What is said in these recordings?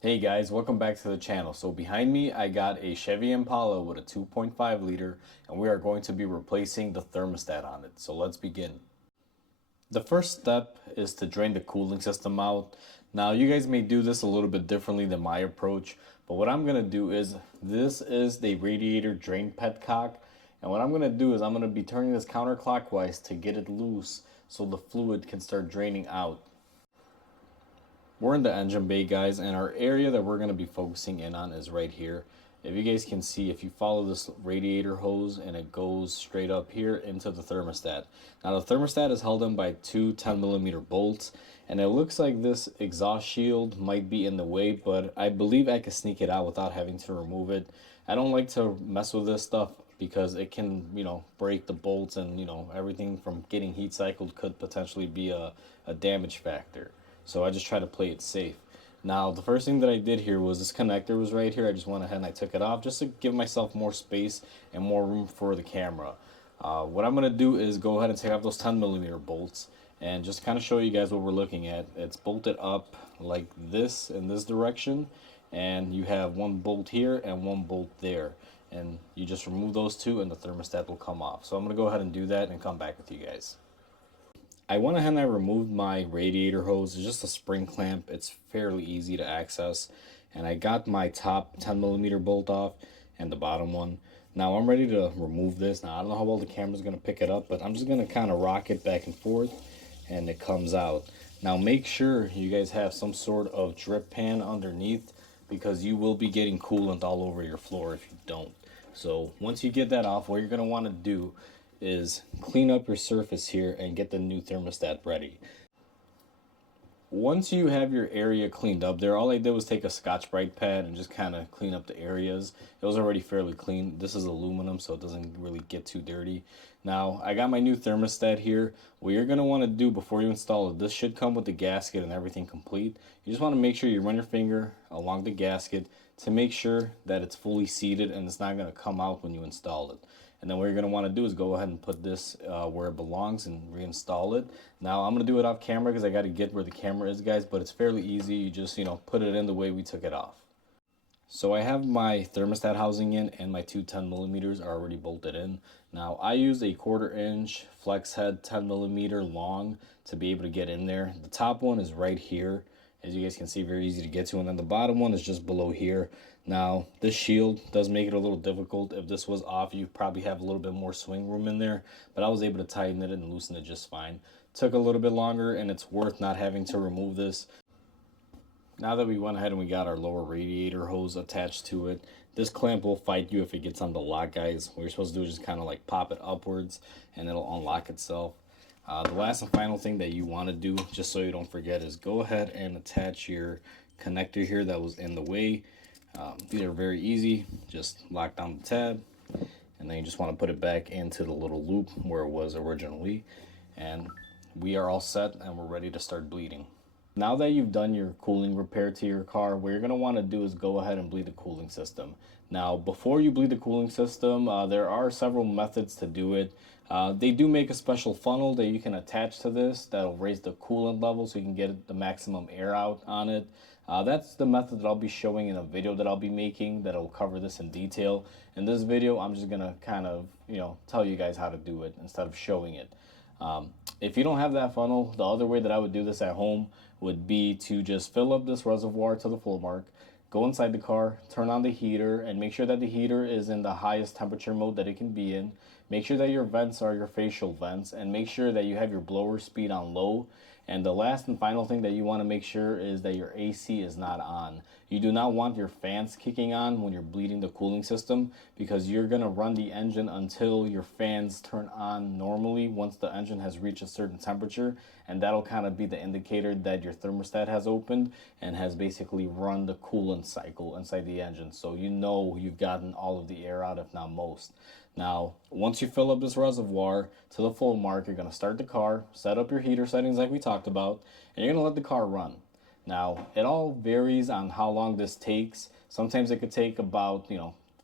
Hey guys, welcome back to the channel. So behind me, I got a Chevy Impala with a 2.5 liter, and we are going to be replacing the thermostat on it. So let's begin. The first step is to drain the cooling system out. Now you guys may do this a little bit differently than my approach, but what I'm gonna do is, this is the radiator drain petcock, and what I'm gonna do is I'm gonna be turning this counterclockwise to get it loose so the fluid can start draining out. We're in the engine bay, guys, and our area that we're going to be focusing in on is right here. If you guys can see, if you follow this radiator hose, and it goes straight up here into the thermostat. Now the thermostat is held in by two 10mm bolts, and it looks like this exhaust shield might be in the way, but I believe I can sneak it out without having to remove it. I don't like to mess with this stuff because it can, break the bolts, and everything from getting heat cycled could potentially be a damage factor. So I just try to play it safe. Now, the first thing that I did here was this connector was right here. I just went ahead and I took it off just to give myself more space and more room for the camera. What I'm going to do is go ahead and take off those 10mm bolts and just kind of show you guys what we're looking at. It's bolted up like this in this direction, and you have one bolt here and one bolt there. And you just remove those two and the thermostat will come off. So I'm going to go ahead and do that and come back with you guys. I went ahead and I removed my radiator hose. It's just a spring clamp. It's fairly easy to access. And I got my top 10mm bolt off and the bottom one. Now I'm ready to remove this. Now I don't know how well the camera's going to pick it up, but I'm just going to kind of rock it back and forth and it comes out. Now make sure you guys have some sort of drip pan underneath, because you will be getting coolant all over your floor if you don't. So once you get that off, what you're going to want to do is clean up your surface here and get the new thermostat ready. Once you have your area cleaned up there, all I did was take a Scotch-Brite pad and just kind of clean up the areas. It was already fairly clean. This is aluminum, so it doesn't really get too dirty. Now, I got my new thermostat here. What you're going to want to do before you install it, this should come with the gasket and everything complete. You just want to make sure you run your finger along the gasket to make sure that it's fully seated and it's not going to come out when you install it. And then what you're going to want to do is go ahead and put this where it belongs and reinstall it. Now I'm going to do it off camera because I got to get where the camera is, guys, but it's fairly easy. You just, put it in the way we took it off. So I have my thermostat housing in, and my two 10mm are already bolted in. Now I use a 1/4" flex head 10mm long to be able to get in there. The top one is right here, as you guys can see, very easy to get to, and then the bottom one is just below here. Now this shield does make it a little difficult. If this was off, you probably have a little bit more swing room in there, but I was able to tighten it and loosen it just fine. Took a little bit longer, and it's worth not having to remove this. Now that we went ahead and we got our lower radiator hose attached to it, this clamp will fight you if it gets on the lock, guys. What you're supposed to do is just kind of like pop it upwards and it'll unlock itself. The last and final thing that you want to do, just so you don't forget, is go ahead and attach your connector here that was in the way. These are very easy. Just lock down the tab, and then you just want to put it back into the little loop where it was originally. And we are all set and we're ready to start bleeding. Now that you've done your cooling repair to your car, what you're going to want to do is go ahead and bleed the cooling system. Now, before you bleed the cooling system, there are several methods to do it. They do make a special funnel that you can attach to this that'll raise the coolant level so you can get the maximum air out on it. That's the method that I'll be showing in a video that I'll be making that'll cover this in detail. In this video, I'm just going to kind of, tell you guys how to do it instead of showing it. If you don't have that funnel, the other way that I would do this at home would be to just fill up this reservoir to the full mark, go inside the car, turn on the heater, and make sure that the heater is in the highest temperature mode that it can be in. Make sure that your vents are your facial vents, and make sure that you have your blower speed on low. And the last and final thing that you want to make sure is that your AC is not on. You do not want your fans kicking on when you're bleeding the cooling system, because you're going to run the engine until your fans turn on normally once the engine has reached a certain temperature, and that'll kind of be the indicator that your thermostat has opened and has basically run the coolant cycle inside the engine. So you know you've gotten all of the air out, if not most. Now, once you fill up this reservoir to the full mark, you're going to start the car, set up your heater settings like we talked about, and you're going to let the car run. Now, it all varies on how long this takes. Sometimes it could take about,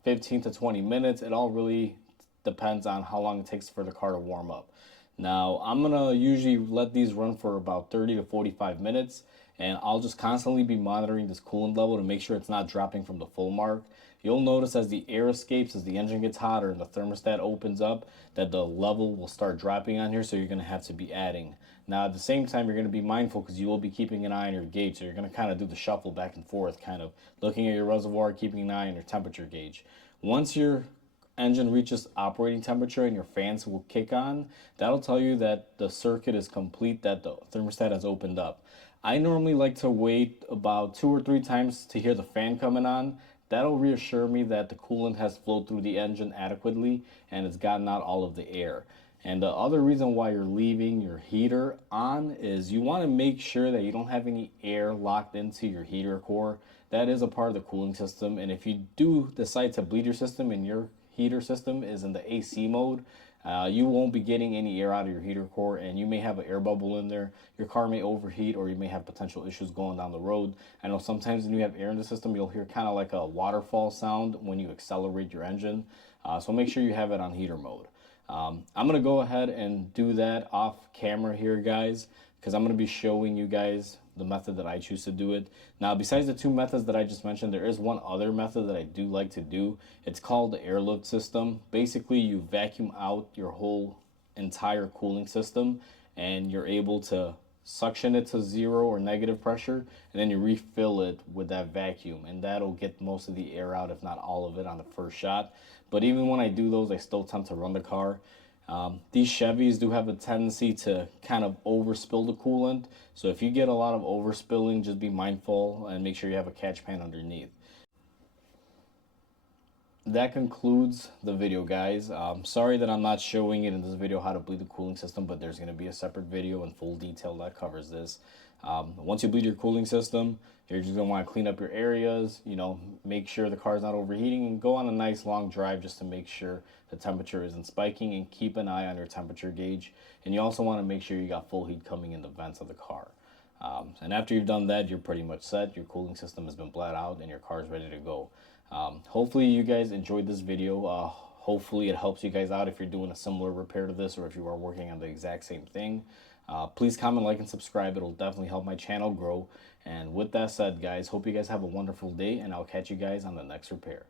15 to 20 minutes. It all really depends on how long it takes for the car to warm up. Now, I'm going to usually let these run for about 30 to 45 minutes. and I'll just constantly be monitoring this coolant level to make sure it's not dropping from the full mark. You'll notice as the air escapes, as the engine gets hotter and the thermostat opens up, that the level will start dropping on here, so you're going to have to be adding. Now, at the same time, you're going to be mindful because you will be keeping an eye on your gauge, so you're going to kind of do the shuffle back and forth, kind of looking at your reservoir, keeping an eye on your temperature gauge. Once your engine reaches operating temperature and your fans will kick on, that'll tell you that the circuit is complete, that the thermostat has opened up. I normally like to wait about 2 or 3 times to hear the fan coming on. That'll reassure me that the coolant has flowed through the engine adequately and it's gotten out all of the air. And the other reason why you're leaving your heater on is you want to make sure that you don't have any air locked into your heater core. That is a part of the cooling system, and if you do decide to bleed your system and your heater system is in the AC mode, you won't be getting any air out of your heater core, and you may have an air bubble in there. Your car may overheat, or you may have potential issues going down the road. I know sometimes when you have air in the system, you'll hear kind of like a waterfall sound when you accelerate your engine. So make sure you have it on heater mode. I'm going to go ahead and do that off camera here, guys, because I'm going to be showing you guys the method that I choose to do it. Now, besides the two methods that I just mentioned, there is one other method that I do like to do. It's called the airlift system. Basically, you vacuum out your whole entire cooling system and you're able to suction it to zero or negative pressure, and then you refill it with that vacuum, and that'll get most of the air out, if not all of it, on the first shot. But even when I do those, I still tend to run the car. These Chevys do have a tendency to kind of overspill the coolant, so if you get a lot of overspilling, just be mindful and make sure you have a catch pan underneath. That concludes the video, guys. Sorry that I'm not showing it in this video how to bleed the cooling system, but there's going to be a separate video in full detail that covers this. Once you bleed your cooling system, you're just going to want to clean up your areas, make sure the car's not overheating, and go on a nice long drive just to make sure the temperature isn't spiking, and keep an eye on your temperature gauge. And you also want to make sure you got full heat coming in the vents of the car. And after you've done that, you're pretty much set. Your cooling system has been bled out and your car's ready to go. Hopefully you guys enjoyed this video. Hopefully it helps you guys out if you're doing a similar repair to this, or if you are working on the exact same thing. Please comment, like, and subscribe. It'll definitely help my channel grow. And with that said, guys, hope you guys have a wonderful day, and I'll catch you guys on the next repair.